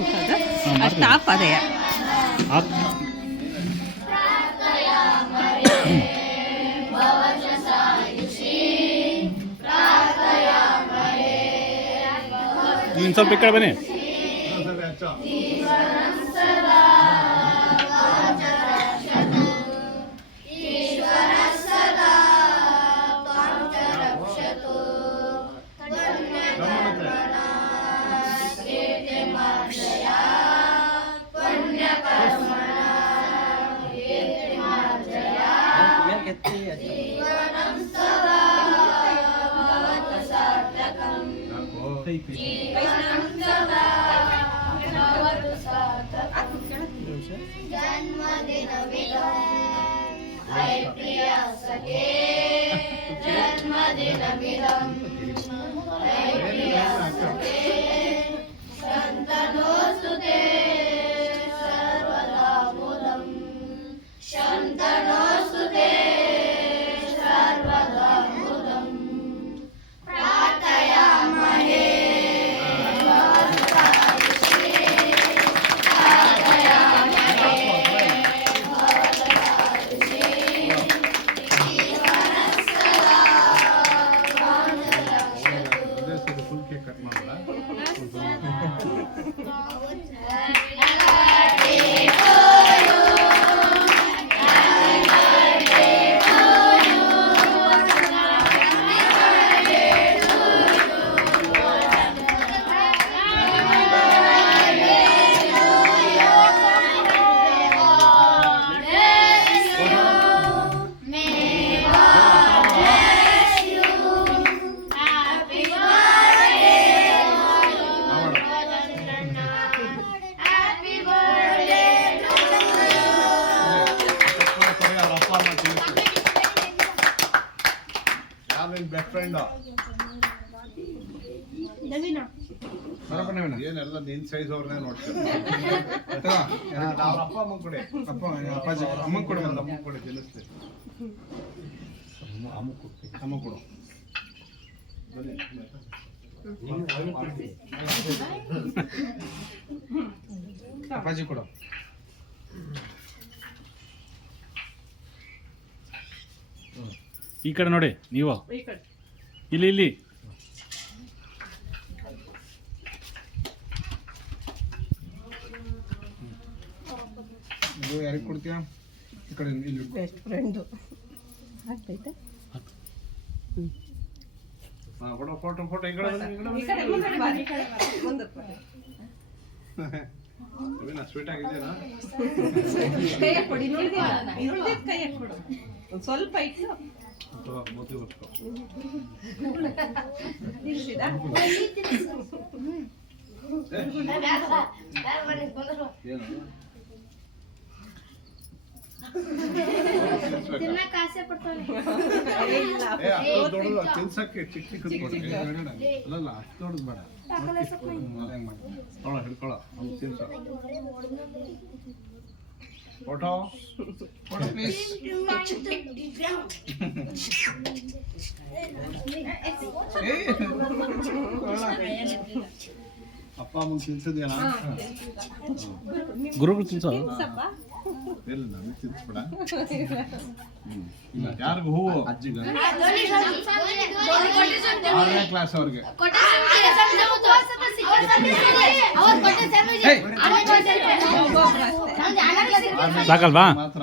ಅಂಕದ ಅಷ್ಟು ಆಪ್ ಅದೇ ಇನ್ನು ಸ್ವಲ್ಪ ಈ ಕಡೆ ಬನ್ನಿ. ಏನೆಲ್ಲ ನಿನ್ ಸೈಜ್ ಅವ್ರನ್ನೇ ನೋಡ್ತಾರೆ. ಅವ್ರ ಅಪ್ಪ ಅಮ್ಮ ಕೊಡಿ, ಅಪ್ಪಾಜಿ ಅಮ್ಮ ಕೊಡಿ, ಒಂದು ಅಮ್ಮ ಕೊಡಿ, ತಿಳಿಸ್ತೀವಿ. ಅಮ್ಮ ಕೊಡು. ಅಪ್ಪಾಜಿ ಕೊಡು. ಈ ಕಡೆ ನೋಡಿ ನೀವು, ಇಲ್ಲಿ ಇಲ್ಲಿ ಯಾರಿಗೆ ಕೊಡ್ತೀಯಾ? ಈ ಕಡೆ ಇಲ್ಲಿ ಬೆಸ್ಟ್ ಫ್ರೆಂಡು ಆಗ್ತೈತೆ. ಕೊಡೋ ಫೋಟೋ ಫೋಟೋ ಈ ಕಡೆ ಸ್ವೀಟ್ ಆಗಿದೆಯಾ? ಒಂದು ಸ್ವಲ್ಪ ಇಟ್ಟು ಮೋತಿ ಬರ್ಕೊ. ತಿನ್ಸಕ್ಕೆ ಚಿಕ್ಕ ಚಿಕ್ಕದು ಕೊಡ್ತೀವಿ. ಅಲ್ಲಲ್ಲ ಅಷ್ಟು ದೊಡ್ಡದು ಬೇಡ, ಹಿಡ್ಕೊಳ ತಿನ್ಸ. Photo photo please. ಅಪ್ಪ ಅಮ್ಮ ತಿನ್ಸಿದ್ಯಾನ? ಗುರುಗಳು ತಿನ್ಸೋ ಇಲ್ಲ, ನಮಗೆ ತಿನ್ಸ್ಬೇಡ. ಯಾರಿಗೂ ಹೂವು? ಅಜ್ಜಿಗ 6ನೇ ಕ್ಲಾಸ್ ಅವ್ರಿಗೆ. ಸಾಕಲ್ವಾ? ಮಾತ್ರ